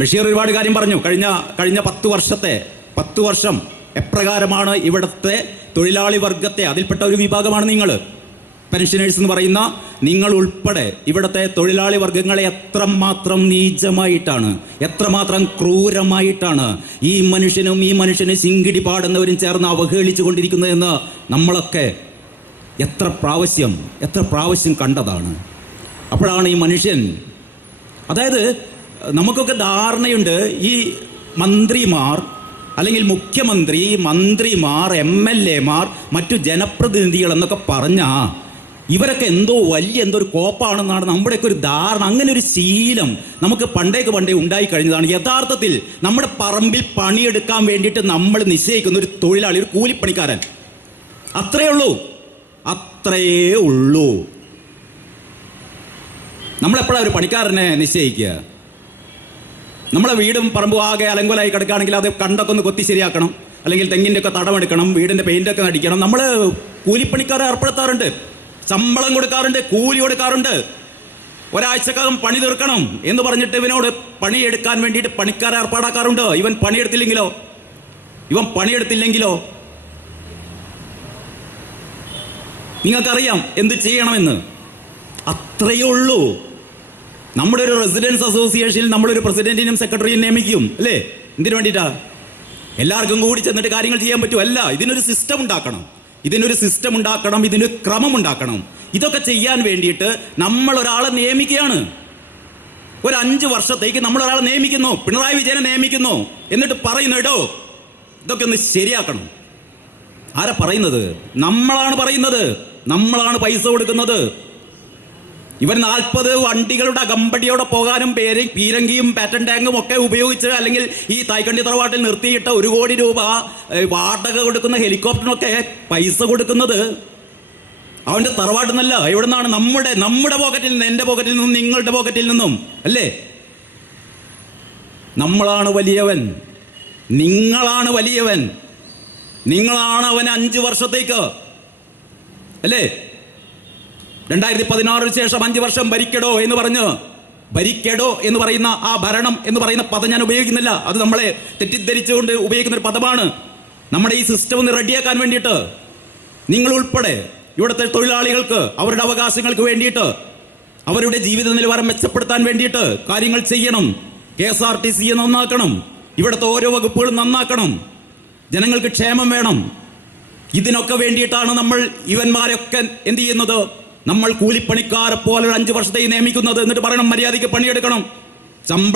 ബഷീർ ഒരുപാട് കാര്യം പറഞ്ഞു. കഴിഞ്ഞ 10 വർഷം എപ്രകാരമാണ് ഇവിടുത്തെ തൊഴിലാളി വർഗത്തെ, അതിൽപ്പെട്ട ഒരു വിഭാഗമാണ് നിങ്ങൾ, പെൻഷനേഴ്സ് എന്ന് പറയുന്ന നിങ്ങൾ ഉൾപ്പെടെ ഇവിടുത്തെ തൊഴിലാളി വർഗങ്ങളെ എത്രമാത്രം നീചമായിട്ടാണ്, എത്രമാത്രം ക്രൂരമായിട്ടാണ് ഈ മനുഷ്യനെ സിങ്കിടി പാടുന്നവരും ചേർന്ന് അവഹേളിച്ചു കൊണ്ടിരിക്കുന്നതെന്ന് നമ്മളൊക്കെ എത്ര പ്രാവശ്യം കണ്ടതാണ്. അപ്പോഴാണ് ഈ മനുഷ്യൻ, അതായത് നമുക്കൊക്കെ ധാരണയുണ്ട്, ഈ മന്ത്രിമാർ അല്ലെങ്കിൽ മുഖ്യമന്ത്രി, മന്ത്രിമാർ, MLA മാർ, മറ്റു ജനപ്രതിനിധികൾ എന്നൊക്കെ പറഞ്ഞാൽ ഇവരൊക്കെ എന്തോ ഒരു കോപ്പാണെന്നാണ് നമ്മുടെയൊക്കെ ഒരു ധാരണ. അങ്ങനെ ഒരു ശീലം നമുക്ക് പണ്ടേ ഉണ്ടായി കഴിഞ്ഞതാണ്. യഥാർത്ഥത്തിൽ നമ്മുടെ പറമ്പിൽ പണിയെടുക്കാൻ വേണ്ടിയിട്ട് നമ്മൾ നിശ്ചയിക്കുന്ന ഒരു തൊഴിലാളി, ഒരു കൂലിപ്പണിക്കാരൻ, അത്രയേ ഉള്ളൂ. നമ്മളെപ്പോഴാണ് ഒരു പണിക്കാരനെ നിശ്ചയിക്കുക? നമ്മളെ വീടും പറമ്പും ആകെ അലങ്കോലായി കിടക്കുകയാണെങ്കിൽ അത് കണ്ടൊക്കെ ഒന്ന് കൊത്തി ശരിയാക്കണം, അല്ലെങ്കിൽ തെങ്ങിൻ്റെ ഒക്കെ തടമെടുക്കണം, വീടിൻ്റെ പെയിൻ്റൊക്കെ അടിക്കണം. നമ്മൾ കൂലിപ്പണിക്കാരെ ഏർപ്പെടുത്താറുണ്ട്, ശമ്പളം കൊടുക്കാറുണ്ട്, കൂലി കൊടുക്കാറുണ്ട്. ഒരാഴ്ചക്കകം പണി തീർക്കണം എന്ന് പറഞ്ഞിട്ട് ഇവനോട് പണിയെടുക്കാൻ വേണ്ടിയിട്ട് പണിക്കാരെ ഏർപ്പാടാക്കാറുണ്ട്. ഇവൻ പണിയെടുത്തില്ലെങ്കിലോ നിങ്ങൾക്കറിയാം എന്ത് ചെയ്യണമെന്ന്. അത്രയേ ഉള്ളൂ. നമ്മുടെ ഒരു റെസിഡൻസ് അസോസിയേഷനിൽ നമ്മളൊരു പ്രസിഡന്റിനും സെക്രട്ടറിയും നിയമിക്കും, അല്ലേ? എന്തിനു വേണ്ടിയിട്ടാ? എല്ലാവർക്കും കൂടി ചെന്നിട്ട് കാര്യങ്ങൾ ചെയ്യാൻ പറ്റുമല്ല. ഇതിനൊരു സിസ്റ്റം ഉണ്ടാക്കണം, ഇതിനൊരു ക്രമം ഉണ്ടാക്കണം. ഇതൊക്കെ ചെയ്യാൻ വേണ്ടിയിട്ട് നമ്മൾ ഒരാളെ നിയമിക്കുകയാണ്. ഒരു 5 വർഷത്തേക്ക് നമ്മൾ ഒരാളെ നിയമിക്കുന്നു, പിണറായി വിജയനെ നിയമിക്കുന്നു. എന്നിട്ട് പറയുന്നു, എടോ ഇതൊക്കെ ഒന്ന് ശരിയാക്കണം. ആരാ പറയുന്നത്? നമ്മളാണ് പൈസ കൊടുക്കുന്നത്. ഇവർ 40 വണ്ടികളുടെ അകമ്പടിയോടെ പോകാനും പീരങ്കിയും പാറ്റൻ ടാങ്കും ഒക്കെ ഉപയോഗിച്ച്, അല്ലെങ്കിൽ ഈ തായ്ക്കണ്ടി തറവാട്ടിൽ നിർത്തിയിട്ട് 1 കോടി രൂപ വാടക കൊടുക്കുന്ന ഹെലികോപ്റ്ററിനൊക്കെ പൈസ കൊടുക്കുന്നത് അവന്റെ തറവാട്ടിൽ നിന്നല്ല. എവിടെ നിന്നാണ്? നമ്മുടെ പോക്കറ്റിൽ നിന്ന്, എന്റെ പോക്കറ്റിൽ നിന്നും, നിങ്ങളുടെ പോക്കറ്റിൽ നിന്നും, അല്ലേ? നമ്മളാണ് വലിയവൻ, നിങ്ങളാണ് അവൻ 5 വർഷത്തേക്ക്, അല്ലേ? 2016 ശേഷം 5 വർഷം ഭരിക്കടോ എന്ന് പറയുന്ന ആ ഭരണം എന്ന് പറയുന്ന പദം ഞാൻ ഉപയോഗിക്കുന്നില്ല. അത് നമ്മളെ തെറ്റിദ്ധരിച്ചുകൊണ്ട് ഉപയോഗിക്കുന്ന ഒരു പദമാണ്. നമ്മുടെ ഈ സിസ്റ്റം ഒന്ന് റെഡിയാക്കാൻ വേണ്ടിയിട്ട് നിങ്ങൾ ഉൾപ്പെടെ ഇവിടുത്തെ തൊഴിലാളികൾക്ക് അവരുടെ അവകാശങ്ങൾക്ക് വേണ്ടിയിട്ട്, അവരുടെ ജീവിത നിലവാരം മെച്ചപ്പെടുത്താൻ വേണ്ടിയിട്ട് കാര്യങ്ങൾ ചെയ്യണം. KSRTC നന്നാക്കണം, ഇവിടുത്തെ ഓരോ വകുപ്പുകളും നന്നാക്കണം, ജനങ്ങൾക്ക് ക്ഷേമം വേണം. ഇതിനൊക്കെ വേണ്ടിയിട്ടാണ് നമ്മൾ ഇവന്മാരൊക്കെ എന്ത് ചെയ്യുന്നത്? നമ്മൾ കൂലിപ്പണിക്കാരെ പോലെ 5 വർഷത്തേക്ക് നിയമിക്കുന്നത്. എന്നിട്ട് പറയണം മര്യാദയ്ക്ക് പണിയെടുക്കണം, ശമ്പളം